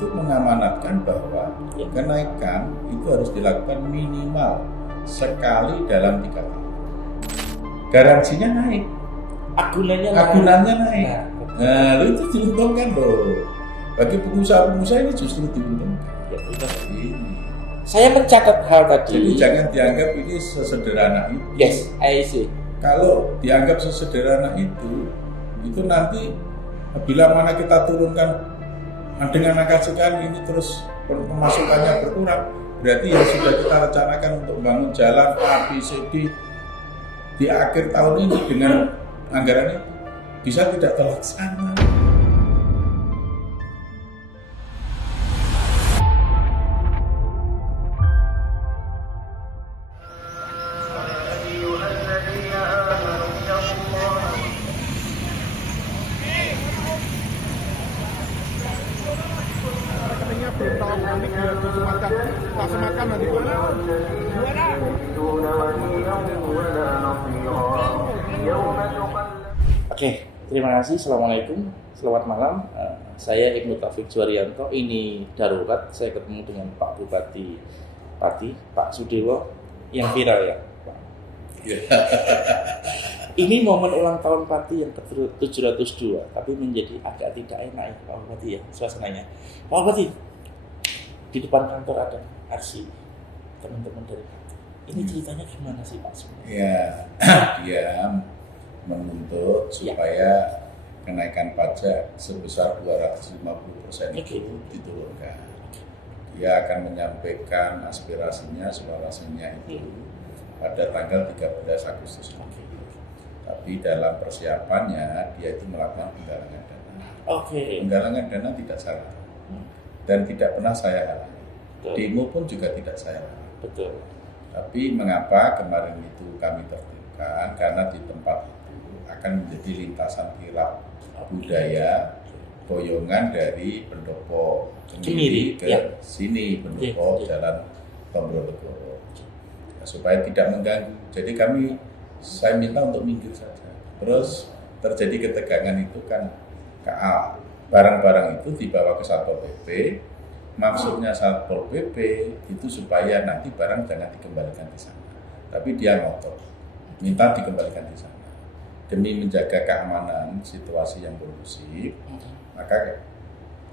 itu mengamanatkan bahwa kenaikan itu harus dilakukan minimal sekali dalam 3 tahun. Garansinya naik, agunannya naik. Nah, itu diuntungkan loh. Bagi pengusaha-pengusaha ini justru diuntungkan. Saya mencatat hal tadi. Jadi jangan dianggap ini sesederhana itu. Yes, I see. Kalau dianggap sesederhana itu nanti bila mana kita turunkan dengan angka sekian ini terus pemasukannya berkurang, berarti yang sudah kita rencanakan untuk bangun jalan A, B, C, D di akhir tahun ini dengan anggaran itu bisa tidak terlaksana. Oke, terima kasih. Assalamualaikum, selamat malam. Saya Ibnu Taufik Juarianto. Ini darurat. Saya ketemu dengan Pak Bupati Pati, Pak Sudewo, yang viral ya, Pak. Ini momen ulang tahun Pati yang ke-702, tapi menjadi agak tidak enak ya, Pak Bupati ya, suasananya. Pak Bupati, di depan kantor ada aksi teman-teman dari Pati. Ini ceritanya gimana sih Pak sebenarnya? Ya, dia menuntut supaya kenaikan pajak sebesar 250% itu diturunkan. Dia akan menyampaikan aspirasinya, suaranya itu pada tanggal 13 Agustus. Tapi dalam persiapannya dia itu melakukan penggalangan dana. Penggalangan dana tidak salah dan tidak pernah saya halangi. Demo pun juga tidak saya halangi. Betul. Tapi mengapa kemarin itu kami tertibkan? Karena di tempat itu akan menjadi lintasan kirap budaya boyongan dari Pendopo Kemiri ke sini, Pendopo Jalan Tombologoro, supaya tidak mengganggu. Jadi saya minta untuk minggir saja. Terus terjadi ketegangan itu kan KA. Barang-barang itu dibawa ke Satpol PP. Maksudnya Satpol PP itu supaya nanti barang jangan dikembalikan di sana. Tapi dia ngotot, minta dikembalikan di sana. Demi menjaga keamanan situasi yang kondusif, maka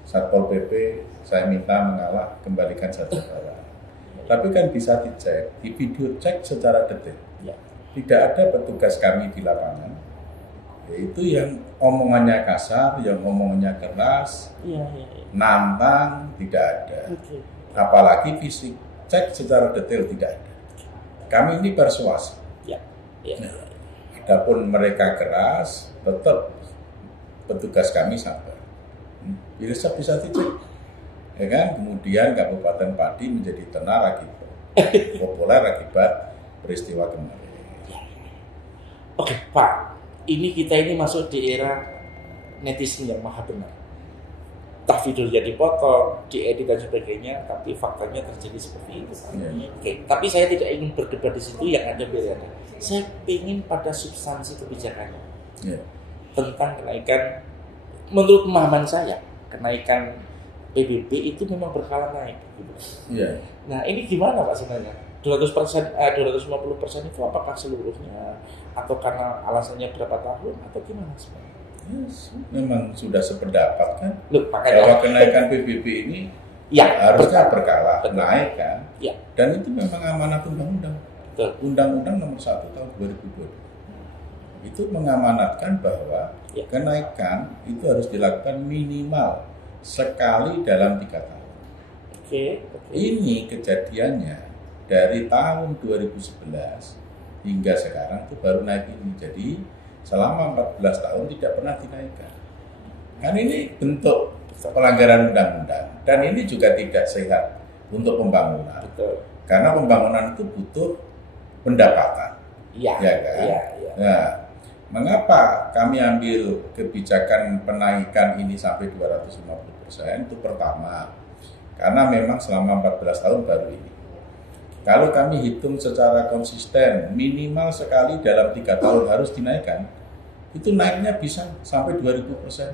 Satpol PP saya minta mengalah, kembalikan saja barang. Tapi kan bisa dicek, di video cek secara detail. Tidak ada petugas kami di lapangan, yaitu yang omongannya kasar, yang omongannya keras, nantang, tidak ada. Apalagi fisik cek secara detail tidak ada. Kami ini persuasi. Adapun mereka keras, tetap petugas kami sabar. Bisa dicek, ya kan? Kemudian Kabupaten Pati menjadi tenar populer akibat peristiwa kemarin. Oke, Pak. Kita masuk di era netizen yang maha benar. Tak videonya dipotong, diedit dan sebagainya, tapi faktanya terjadi seperti itu. Oke, tapi saya tidak ingin berdebat di situ, yang ada biar ada. Saya ingin pada substansi kebijakannya tentang kenaikan. Menurut pemahaman saya, kenaikan PBB itu memang berkala naik. Nah, ini gimana Pak sebenarnya? 250% itu apakah seluruhnya atau karena alasannya berapa tahun atau gimana sebenarnya? Memang sudah sependapat kan bahwa kenaikan PBB ini harusnya berkala naik kan, dan itu memang amanat undang-undang. Undang-undang nomor 1 tahun 2022 itu mengamanatkan bahwa kenaikan itu harus dilakukan minimal sekali dalam 3 tahun. Ini kejadiannya dari tahun 2011 hingga sekarang itu baru naik ini. Jadi selama 14 tahun tidak pernah dinaikkan. Kan ini bentuk pelanggaran undang-undang dan ini juga tidak sehat untuk pembangunan. Karena pembangunan itu butuh pendapatan. Nah, mengapa kami ambil kebijakan penaikan ini sampai 250%? Itu pertama, karena memang selama 14 tahun baru ini. Kalau kami hitung secara konsisten, minimal sekali dalam 3 tahun harus dinaikkan, itu naiknya bisa sampai 2000%.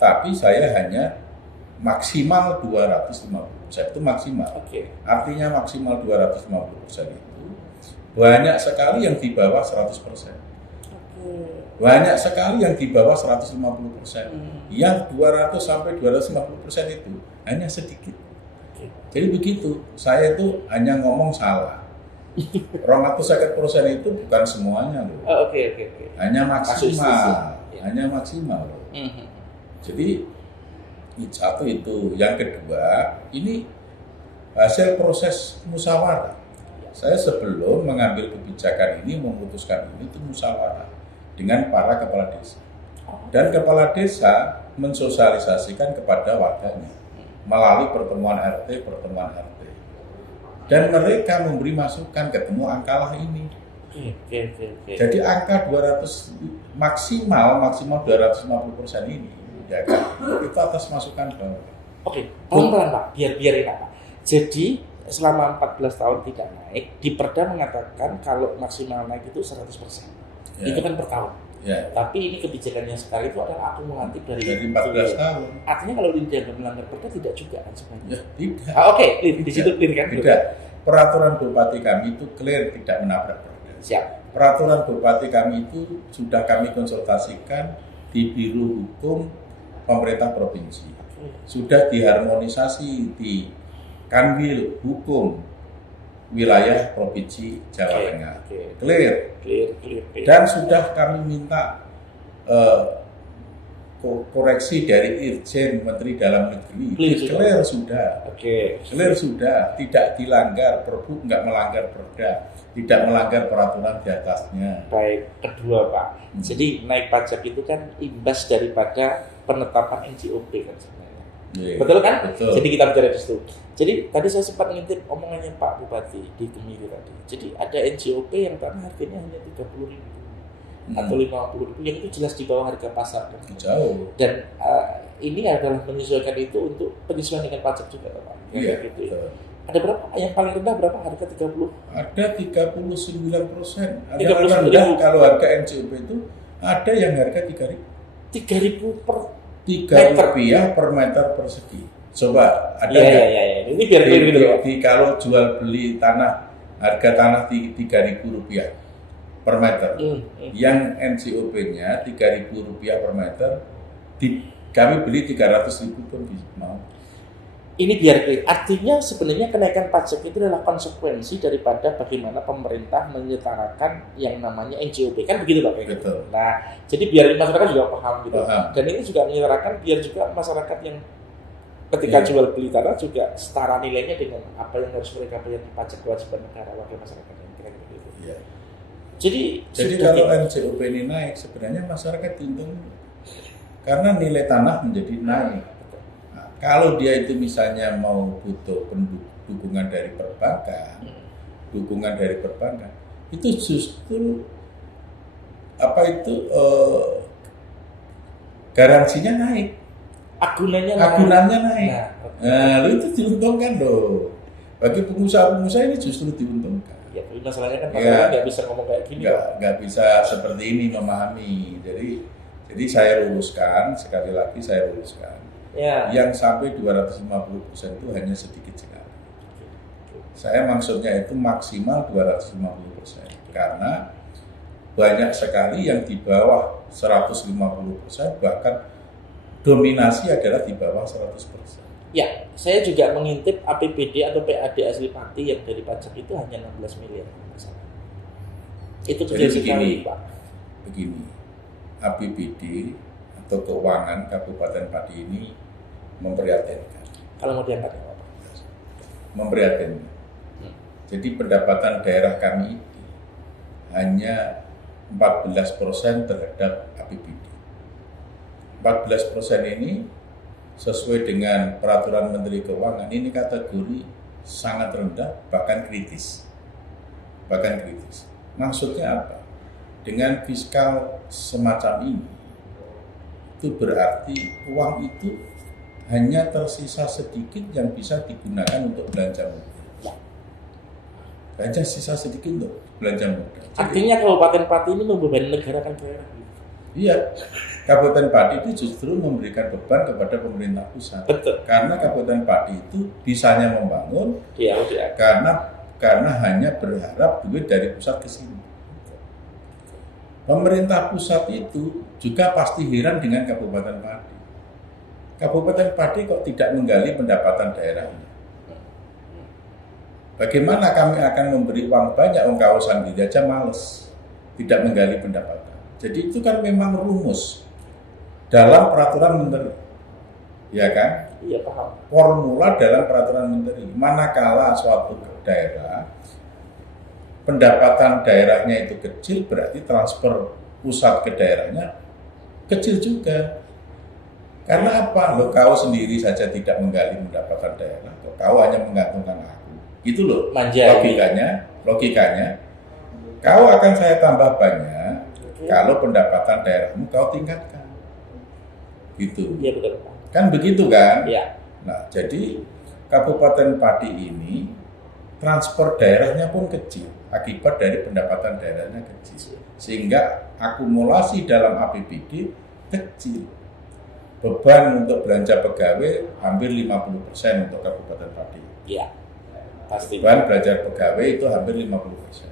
Tapi saya hanya maksimal 250%, itu maksimal. Oke. Artinya maksimal 250% itu banyak sekali yang di bawah 100%. Banyak sekali yang di bawah 150%. Yang 200 sampai 250% itu hanya sedikit. Jadi begitu, saya itu hanya ngomong salah. 250% itu bukan semuanya loh. Oke. Hanya maksimal, Ya. hanya maksimal loh. Jadi satu itu, yang kedua ini hasil proses musyawarah. Saya sebelum mengambil kebijakan ini, memutuskan ini itu musyawarah dengan para kepala desa. Dan kepala desa mensosialisasikan kepada warganya melalui pertemuan RT. Dan mereka memberi masukan, ketemu angka lah ini. Oke. Jadi angka 200 maksimal 250% ini, ya kan? Itu atas masukan Bapak. Oke, pelan-pelan Pak, biar enak Pak. Jadi selama 14 tahun tidak naik, di Perda mengatakan kalau maksimal naik itu 100%. Ya. Itu kan per tahun. Ya. Tapi ini kebijakannya sekarang itu adalah akumulatif dari 14 tahun. Artinya kalau tidak melanggar Perda tidak juga kan sebenarnya. Ya, tidak. Oke, di situ clear kan? Tidak. Peraturan Bupati kami itu clear tidak menabrak Perda. Siap. Peraturan Bupati kami itu sudah kami konsultasikan di Biro Hukum Pemerintah Provinsi. Sudah diharmonisasi di Kanwil Hukum Wilayah Provinsi Jawa Tengah. Clear. Dan sudah kami minta koreksi dari Irjen Menteri Dalam Negeri. Clear sudah. Clear sudah. Tidak dilanggar, Perbu nggak melanggar Perda, tidak melanggar peraturan di atasnya. Baik, kedua Pak. Jadi naik pajak itu kan imbas daripada penetapan NJOP kan sebenarnya. Betul kan? Betul. Jadi kita bicara di situ. Jadi tadi saya sempat ngintip omongannya Pak Bupati di Gemiri tadi. Jadi ada NJOP yang tanah harganya hanya 30.000 atau 50.000, yang itu jelas di bawah harga pasar kan? Jauh. Dan ini adalah menyesuaikan itu untuk penyesuaian dengan pajak juga Pak. Iya. Gitu. Ada berapa? Yang paling rendah berapa? Harga 30? Ada 39%. Ada 39.000. rendah kalau harga NJOP itu ada yang harga 3.000. 3.000 per Rp3 per meter persegi. Coba ada nggak? Iya. Ini biar kalau jual beli tanah, harga tanah Rp3.000 per meter. Yang NJOP-nya Rp3.000 per meter, kami beli 300.000 pun mau. Ini biar clear. Artinya sebenarnya kenaikan pajak itu adalah konsekuensi daripada bagaimana pemerintah menyetarakan yang namanya NJOP. Kan begitu Pak? Betul. Nah, jadi biar masyarakat juga paham gitu. Paham. Dan ini juga menyetarakan biar juga masyarakat yang ketika jual beli tanah juga setara nilainya dengan apa yang harus mereka bayar di pajak kewajiban negara wakil masyarakat yang kira-kira gitu. Iya. Jadi kalau NJOP ini naik, sebenarnya masyarakat diuntung karena nilai tanah menjadi naik. Nah, kalau dia itu misalnya mau butuh dukungan dari perbankan, itu justru garansinya naik. Agunannya naik. Nah, itu diuntungkan loh. Bagi pengusaha-pengusaha ini justru diuntungkan. Ya, tapi masalahnya kan masyarakat nggak bisa ngomong kayak gini. Nggak bisa seperti ini memahami. Jadi saya luruskan, sekali lagi saya luruskan. Ya. Yang sampai 250% itu hanya sedikit sekali. Saya maksudnya itu maksimal 250%. Karena banyak sekali yang di bawah 150%, bahkan dominasi adalah di bawah 100%. Ya, saya juga mengintip APBD atau PAD asli Pati yang dari pajak itu hanya 16 miliar. Itu kecil sekali, Pak. Begini, APBD atau keuangan Kabupaten Pati ini memprihatinkan. Kalau mau diangkat apa? Memprihatinkan. Jadi pendapatan daerah kami hanya 14% terhadap APBD. 14% ini sesuai dengan peraturan Menteri Keuangan ini kategori sangat rendah, bahkan kritis. Maksudnya apa? Dengan fiskal semacam ini, itu berarti uang itu hanya tersisa sedikit yang bisa digunakan untuk belanja modal. Hanya sisa sedikit untuk belanja modal. Artinya Kabupaten Pati ini membebani negara kan? Iya. Kabupaten Pati itu justru memberikan beban kepada pemerintah pusat. Betul. Karena Kabupaten Pati itu bisanya membangun Dia. karena hanya berharap duit dari pusat ke sini. Pemerintah pusat itu juga pasti heran dengan Kabupaten Pati. Kabupaten Pati kok tidak menggali pendapatan daerahnya. Bagaimana kami akan memberi uang banyak kawasan diri aja males, tidak menggali pendapatan. Jadi itu kan memang rumus dalam peraturan menteri, ya kan? Iya, paham. Formula dalam peraturan menteri. Manakala suatu daerah pendapatan daerahnya itu kecil, berarti transfer pusat ke daerahnya kecil juga. Karena apa? Lo kau sendiri saja tidak menggali pendapatan daerah, kau hanya menggantungkan aku. Itu loh logikanya. Kau akan saya tambah banyak kalau pendapatan daerahmu kau tingkatkan. Gitu. Iya, betul. Kan begitu kan? Iya. Nah, jadi Kabupaten Pati ini transfer daerahnya pun kecil akibat dari pendapatan daerahnya kecil, sehingga akumulasi dalam APBD kecil. Beban untuk belanja pegawai hampir 50% untuk Kabupaten Pati. Iya, pasti. Beban belanja pegawai itu hampir 50%.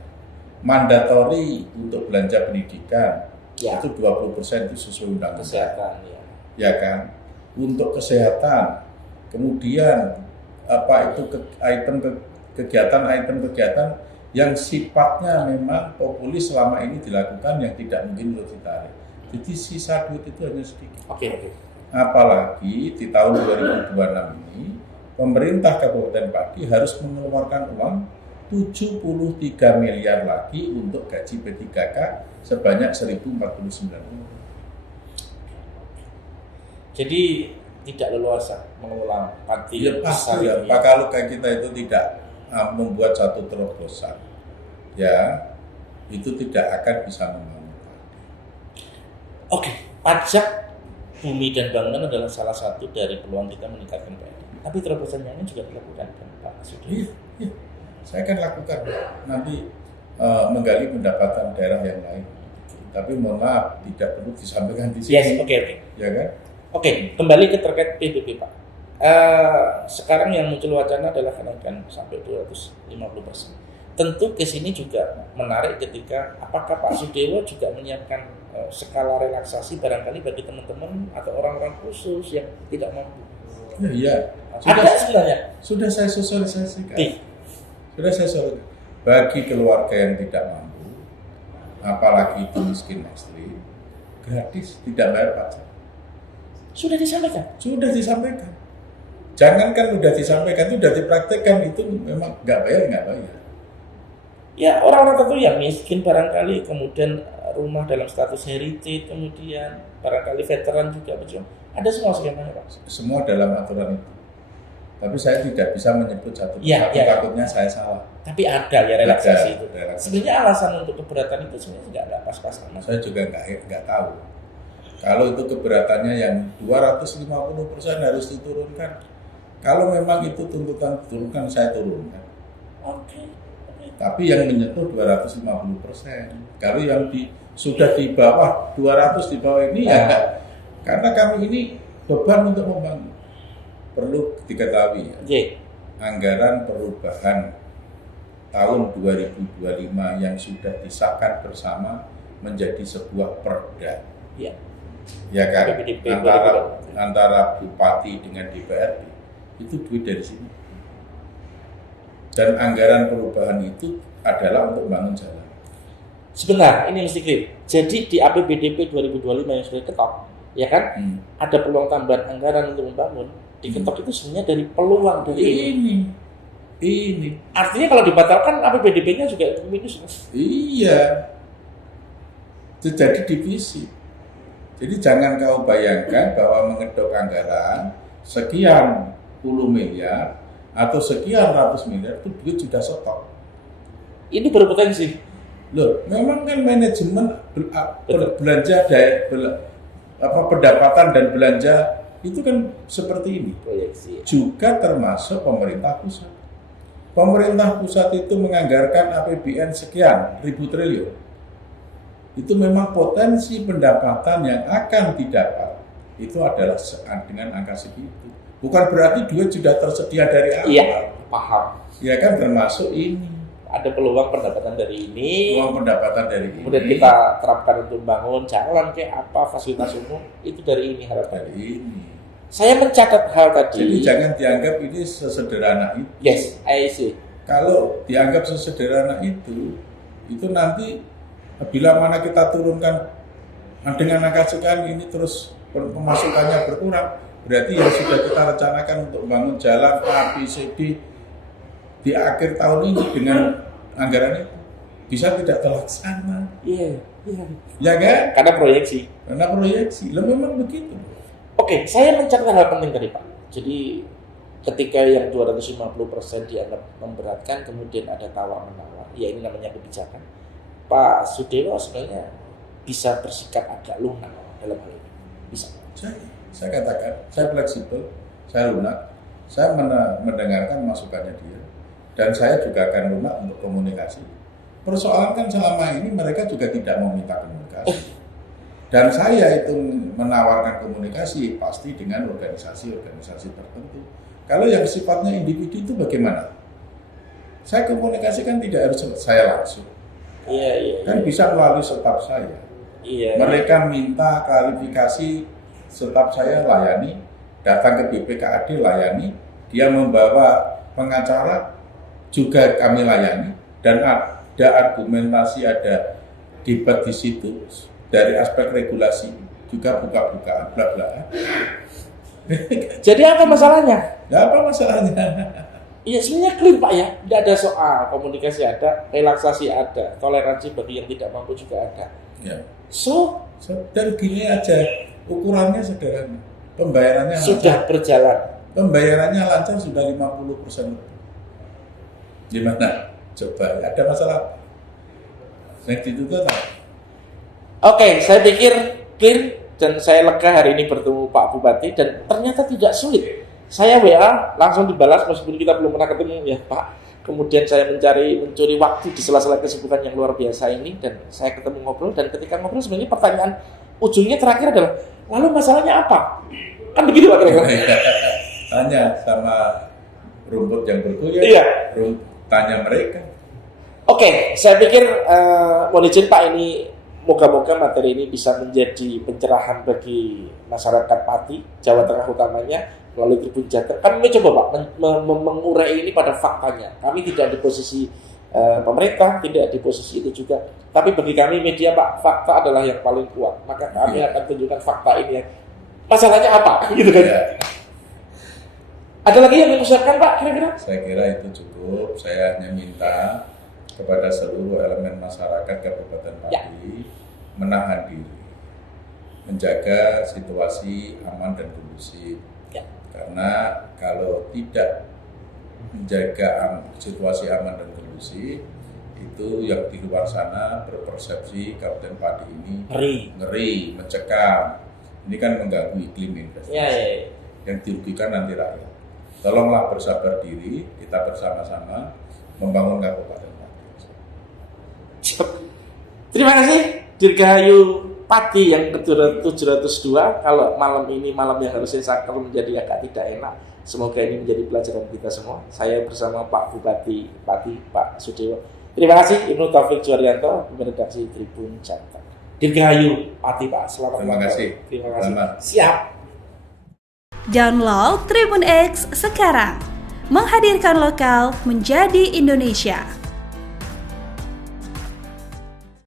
Mandatori untuk belanja pendidikan itu 20% itu sesuai undang-undang. Kesehatan, ya kan? Untuk kesehatan, kemudian apa itu kegiatan yang sifatnya memang populis selama ini dilakukan yang tidak mungkin untuk ditarik. Jadi sisa duit itu hanya sedikit. Oke. Apalagi di tahun 2026 ini pemerintah Kabupaten Pati harus mengeluarkan uang 73 miliar lagi untuk gaji P3K sebanyak 1.049 orang. Jadi tidak leluasa mengelola Pati. Ya pasti ya, kalau kita itu tidak membuat satu terobosan, ya itu tidak akan bisa membangun. Oke, pajak bumi dan bangunan adalah salah satu dari peluang kita meningkatkan PDB. Tapi terobosan yang lain juga dilakukan kan Pak Sudi? Iya. Saya akan lakukan nanti menggali pendapatan daerah yang lain. Tapi mohon maaf, tidak perlu disampaikan di sini. Yes, oke. Ya kan? Oke, kembali ke terkait PDB Pak. Sekarang yang muncul wacana adalah kenaikan sampai 250%. Tentu ke sini juga menarik ketika apakah Pak Sudewo juga menyiapkan skala relaksasi barangkali bagi teman-teman atau orang-orang khusus yang tidak mampu. Iya. Ada sebenarnya. Sudah saya sosialisasikan. Sudah saya sosialisasikan. Bagi keluarga yang tidak mampu, apalagi itu miskin ekstrim, gratis, tidak bayar pajak. Sudah disampaikan? Sudah disampaikan. Jangankan sudah disampaikan, itu sudah dipraktekkan, itu memang nggak bayar. Ya, orang-orang tertentu yang miskin barangkali, kemudian rumah dalam status heritage, kemudian barangkali veteran juga berjuang. Ada semua skemanya Pak? Semua dalam aturan itu. Tapi saya tidak bisa menyebut satu ya. takutnya saya salah. Tapi ada ya relaksasi itu. Relaksasi. Sebenarnya alasan untuk keberatan itu sebenarnya nggak ada pas-pas sama. Saya juga nggak tahu. Kalau itu keberatannya yang 250% harus diturunkan. Kalau memang itu tuntutan diturunkan, saya turunkan. Oke. Tapi yang menyentuh 250%. Kalau yang sudah di bawah 200 di bawah ini ya enggak. Karena kami ini beban untuk membangun. Perlu diketahui ya. Anggaran perubahan tahun 2025 yang sudah disahkan bersama menjadi sebuah perda. Ya. Ya kan? Antara bupati dengan DPRD itu duit dari sini. Dan anggaran perubahan itu adalah untuk bangun jalan. Sebentar, ini mesti clear. Jadi di APBDP 2025 yang sudah ketok, ya kan? Ada peluang tambahan anggaran untuk membangun. Diketok itu sebenarnya dari peluang dari ini. Artinya kalau dibatalkan APBDP-nya juga minus. Iya. Itu jadi divisi. Jadi jangan kau bayangkan bahwa mengedok anggaran sekian puluh miliar atau sekian ratus miliar itu duit sudah stok. Ini berpotensi. Loh, memang kan manajemen belanja pendapatan dan belanja itu kan seperti ini. Proyeksi. Juga termasuk pemerintah pusat. Pemerintah pusat itu menganggarkan APBN sekian ribu triliun. itu memang potensi pendapatan yang akan didapat itu adalah dengan angka segitu. Bukan berarti duit sudah tersedia dari awal. Iya, paham. Ya kan, termasuk ini. Ada peluang pendapatan dari ini. Peluang pendapatan dari kemudian ini. kita terapkan untuk bangun jalan kayak apa, fasilitas umum, itu dari ini harapan. Dari ini. Saya mencatat hal tadi. Jadi jangan dianggap ini sesederhana itu. Yes, I see. Kalau dianggap sesederhana itu nanti bila mana kita turunkan dengan angka sekian ini terus pemasukannya berkurang, berarti yang sudah kita rencanakan untuk bangun jalan A, B, C, D di akhir tahun ini dengan anggaran itu bisa tidak terlaksana. Iya. Ya kan? Karena proyeksi. Lah memang begitu. Oke, saya mencatat hal penting tadi Pak. Jadi ketika yang 250% dianggap memberatkan, kemudian ada tawar-menawar, ya ini namanya kebijakan. Pak Sudewo sebenarnya bisa bersikap agak lunak dalam hal ini. Bisa. Saya katakan, saya fleksibel, saya lunak, saya mendengarkan masukannya dia, dan saya juga akan lunak untuk komunikasi. Persoalan kan selama ini mereka juga tidak meminta komunikasi. Dan saya itu menawarkan komunikasi pasti dengan organisasi-organisasi tertentu. Kalau yang sifatnya individu itu bagaimana? Saya komunikasikan tidak harus saya langsung. Iya. Kan bisa melalui staf saya. Iya. Mereka minta klarifikasi, staf saya layani, datang ke BPKAD layani, dia membawa pengacara juga kami layani, dan ada argumentasi, ada debat di situ dari aspek regulasi juga buka-bukaan bla-bla. Jadi apa masalahnya? Nggak apa masalahnya. Iya sebenarnya clear Pak ya, tidak ada soal, komunikasi ada, relaksasi ada, toleransi bagi yang tidak mampu juga ada. Ya. So Dan gini aja, ukurannya sederhana, pembayarannya sudah lancar. berjalan. Pembayarannya lancar sudah 50%. Gimana? Coba, ada masalah? Yang ditutup tak? Oke, saya pikir clear dan saya lega hari ini bertemu Pak Bupati dan ternyata tidak sulit. Saya WA langsung dibalas meskipun kita belum pernah ketemu ya Pak. Kemudian saya mencuri waktu di sela-sela kesibukan yang luar biasa ini dan saya ketemu ngobrol, dan ketika ngobrol sebenarnya pertanyaan ujungnya terakhir adalah lalu masalahnya apa? Kan begitu Pak kira-kira. Tanya sama rumput yang bergoyang. Iya. Tanya mereka. Oke, saya pikir mohon izin Pak, ini moga-moga materi ini bisa menjadi pencerahan bagi masyarakat Pati, Jawa Tengah utamanya, melalui Tribun Jateng. Kami mencoba Pak mengurai ini pada faktanya. Kami tidak di posisi pemerintah, tidak di posisi itu juga. Tapi bagi kami media Pak, fakta adalah yang paling kuat. Maka kami akan tunjukkan fakta ini. Masalahnya apa? Gitu kan? Ya. Ada lagi yang mengusulkan Pak kira-kira? Saya kira itu cukup. Saya hanya minta kepada seluruh elemen masyarakat Kabupaten Pati menahan diri, menjaga situasi aman dan kondusif. Karena kalau tidak menjaga situasi aman dan kondusif, itu yang di luar sana berpersepsi Kabupaten Pati ini ngeri, mencekam. Ini kan mengganggu iklim investasi. Yang dirugikan nanti rakyat. Tolonglah bersabar diri, kita bersama-sama membangun Kabupaten Pati. Terima kasih Dirgahayu Pati yang ke-702. Kalau malam ini malam yang harusnya sakral menjadi agak tidak enak. Semoga ini menjadi pelajaran kita semua. Saya bersama Pak Bupati Pati, Pak Sudewo. Terima kasih Ibnu Taufik Juwaryanto, redaksi Tribun Jateng. Dirgahayu Pati Pak, selamat. Terima kasih. Terima kasih. Selamat. Siap. Download Tribun X sekarang. Menghadirkan lokal menjadi Indonesia.